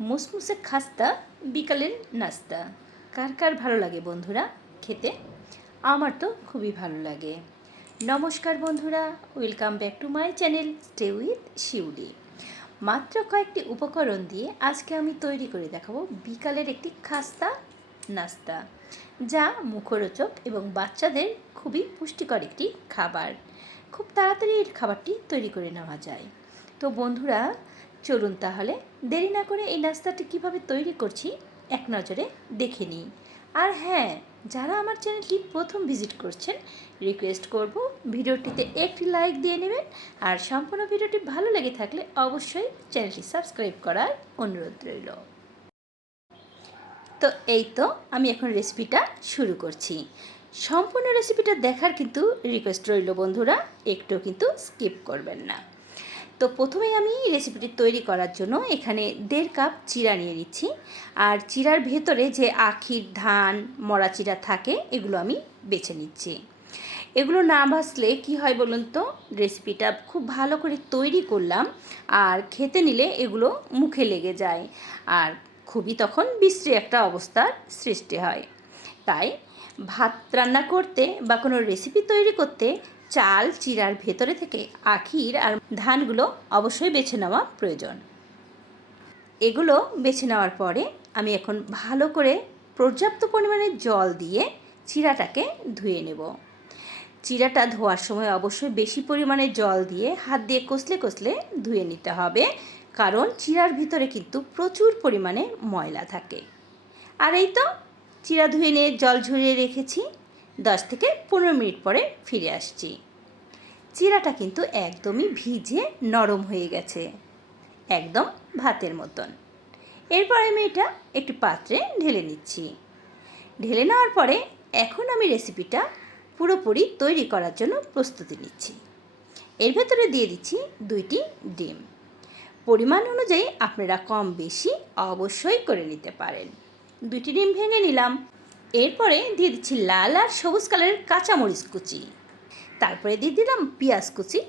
মুসমুসে খাস্তা বিকালের নাস্তা। কার কার ভালো লাগে বন্ধুরা খেতে? আমার তো খুবই ভালো লাগে। নমস্কার বন্ধুরা, welcome back to my channel stay with Shiuli. মাত্র কয়েকটি উপকরণ দিয়ে আজকে আমি তৈরি করে দেখাবো বিকালের একটি খাস্তা নাস্তা, যা মুখরোচক এবং বাচ্চাদের খুবই পুষ্টিকর একটি খাবার। খুব তাড়াতাড়ি এই খাবারটি তৈরি করে নেওয়া যায়। তো বন্ধুরা, চলুন তাহলে দেরি না করে এই নাস্তাটি কিভাবে তৈরি করছি এক নজরে দেখে নিই। আর হ্যাঁ, যারা আমার চ্যানেলটি প্রথম ভিজিট করছেন, রিকোয়েস্ট করব ভিডিওটিতে একটি লাইক দিয়ে নেবেন। আর সম্পূর্ণ ভিডিওটি ভালো লেগে থাকলে অবশ্যই চ্যানেলটি সাবস্ক্রাইব করার অনুরোধ রইল। তো এই তো আমি এখন রেসিপিটা শুরু করছি। সম্পূর্ণ রেসিপিটা দেখার কিন্তু রিকোয়েস্ট রইল বন্ধুরা, একটু কিন্তু স্কিপ করবেন না। তো প্রথমেই আমি রেসিপিটি তৈরি করার জন্য এখানে 1.5 কাপ চিড়া নিয়ে নিচ্ছি। আর চিড়ার ভেতরে যে আখির ধান মরা চিড়া থাকে, এগুলো আমি বেছে নিচ্ছি। এগুলো না ভাজলে কি হয় বলুন তো, রেসিপিটা খুব ভালো করে তৈরি করলাম আর খেতে নিলে এগুলো মুখে লেগে যায় আর খুবই তখন বিশ্রী একটা অবস্থার সৃষ্টি হয়। তাই ভাত রান্না করতে বা কোনো রেসিপি তৈরি করতে চাল চিড়ার ভেতরে থেকে আখির আর ধানগুলো অবশ্যই বেছে নেওয়া প্রয়োজন। এগুলো বেছে নেওয়ার পরে আমি এখন ভালো করে পর্যাপ্ত পরিমাণে জল দিয়ে চিড়াটাকে ধুয়ে নেব। চিড়াটা ধোয়ার সময় অবশ্যই বেশি পরিমাণে জল দিয়ে হাত দিয়ে কষলে কষলে ধুয়ে নিতে হবে, কারণ চিড়ার ভিতরে কিন্তু প্রচুর পরিমাণে ময়লা থাকে। আর এই তো চিড়া ধুয়ে নিয়ে জল ঝরিয়ে রেখেছি। 10 থেকে 15 মিনিট পরে ফিরে আসছি। চিড়াটা কিন্তু একদমই ভিজে নরম হয়ে গেছে, একদম ভাতের মতন। এরপর আমি এটা একটি পাত্রে ঢেলে নিচ্ছি। ঢেলে নেওয়ার পরে এখন আমি রেসিপিটা পুরোপুরি তৈরি করার জন্য প্রস্তুতি নিচ্ছি। এর ভেতরে দিয়ে দিচ্ছি 2টি ডিম। পরিমাণ অনুযায়ী আপনারা কম বেশি অবশ্যই করে নিতে পারেন। 2টি ডিম ভেঙে নিলাম। এরপরে দিয়ে দিচ্ছি লাল আর সবুজ কালারের কাঁচামরিচ কুচি, তারপরে দিয়ে দিলাম পেঁয়াজ কুচি,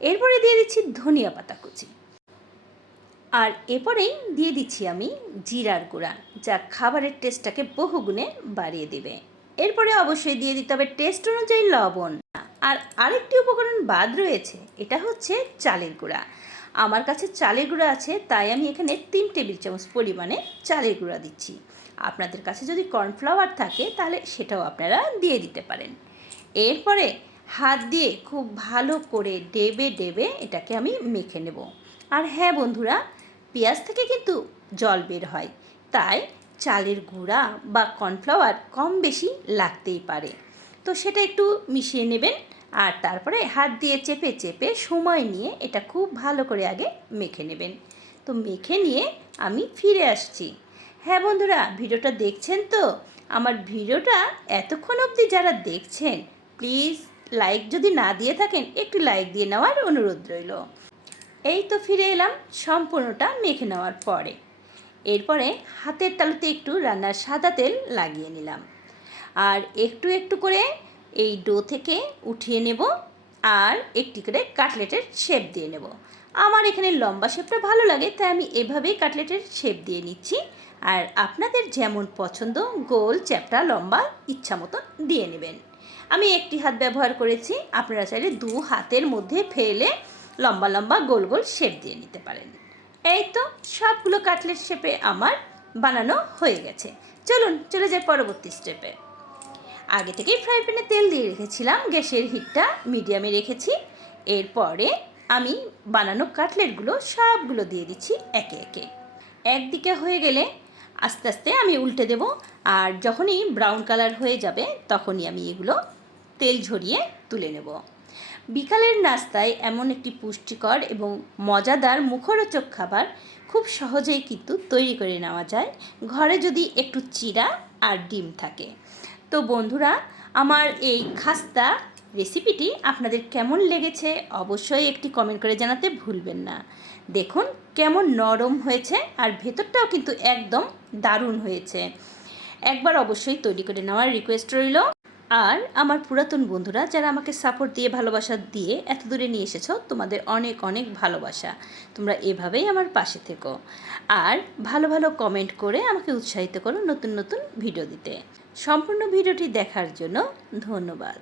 এরপরে দিয়ে দিচ্ছি ধনিয়া পাতা কুচি, আর এরপরেই দিয়ে দিচ্ছি আমি জিরার গুঁড়া, যা খাবারের টেস্টটাকে বহুগুণে বাড়িয়ে দেবে। এরপরে অবশ্যই দিয়ে দিতে হবে টেস্ট অনুযায়ী লবণ। আর আরেকটি উপকরণ বাদ রয়েছে, এটা হচ্ছে চালের গুঁড়া। আমার কাছে চালের গুঁড়া আছে, তাই আমি এখানে 3 টেবিল চামচ পরিমাণে চালের গুঁড়া দিচ্ছি। আপনাদের কাছে যদি কর্নফ্লাওয়ার থাকে তাহলে সেটাও আপনারা দিয়ে দিতে পারেন। এরপরে হাত দিয়ে খুব ভালো করে ডেবে ডেবে এটাকে আমি মেখে নেব। আর হ্যাঁ বন্ধুরা, পেঁয়াজ থেকে কিন্তু জল বের হয়, তাই চালের গুঁড়া বা কর্নফ্লাওয়ার কম বেশি লাগতেই পারে। তো সেটা একটু মিশিয়ে নেবেন আর তারপরে হাত দিয়ে চেপে চেপে সময় নিয়ে এটা খুব ভালো করে আগে মেখে নেবেন। তো মেখে নিয়ে আমি ফিরে আসছি। হ্যাঁ বন্ধুরা, ভিডিওটা দেখছেন তো? আমার ভিডিওটা এতক্ষণ অবধি যারা দেখছেন, প্লিজ লাইক যদি না দিয়ে থাকেন একটু লাইক দিয়ে নেওয়ার অনুরোধ রইল। এই তো ফিরে এলাম সম্পূর্ণটা মেখে নেওয়ার পরে। এরপরে হাতের তালুতে একটু রান্নার সাদা তেল লাগিয়ে নিলাম আর একটু একটু করে এই ডো থেকে উঠিয়ে নেব আর একটি করে কাটলেটের শেপ দিয়ে নেব। আমার এখানে লম্বা শেপটা ভালো লাগে, তাই আমি এভাবেই কাটলেটের শেপ দিয়ে নিচ্ছি। আর আপনাদের যেমন পছন্দ গোল চ্যাপ্টা লম্বা ইচ্ছা মতো দিয়ে নেবেন। আমি একটি হাত ব্যবহার করেছি, আপনারা চাইলে 2 হাতের মধ্যে ফেলে লম্বা লম্বা গোল গোল শেপ দিয়ে নিতে পারেন। এই তো সবগুলো কাটলেট শেপে আমার বানানো হয়ে গেছে। চলুন চলে যাই পরবর্তী স্টেপে। আগে থেকেই ফ্রাই প্যানে তেল দিয়ে রেখেছিলাম, গ্যাসের হিটটা মিডিয়ামে রেখেছি। এরপরে আমি বানানো কাটলেটগুলো সবগুলো দিয়ে দিচ্ছি একে একে। একদিকে হয়ে গেলে আস্তে আস্তে আমি উল্টে দেব, আর যখনই ব্রাউন কালার হয়ে যাবে তখনই আমি এগুলো তেল ঝরিয়ে তুলে নেব। বিকালের নাস্তায় এমন একটি পুষ্টিকর এবং মজাদার মুখরোচক খাবার খুব সহজেই কিন্তু তৈরি করে নেওয়া যায়, ঘরে যদি একটু চিড়া আর ডিম থাকে। তো বন্ধুরা, আমার এই খাস্তা রেসিপিটি আপনাদের কেমন লেগেছে অবশ্যই একটি কমেন্ট করে জানাতে ভুলবেন না। দেখুন কেমন নরম হয়েছে আর ভেতরটাও কিন্তু একদম দারুণ হয়েছে। একবার অবশ্যই তৈরি করে নেওয়ার রিকোয়েস্ট রইল। আর আমার পুরাতন বন্ধুরা যারা আমাকে সাপোর্ট দিয়ে ভালোবাসা দিয়ে এত দূরে নিয়ে এসেছো, তোমাদের অনেক অনেক ভালোবাসা। তোমরা এভাবেই আমার পাশে থেকো আর ভালো ভালো কমেন্ট করে আমাকে উৎসাহিত করো নতুন নতুন ভিডিও দিতে। সম্পূর্ণ ভিডিওটি দেখার জন্য ধন্যবাদ।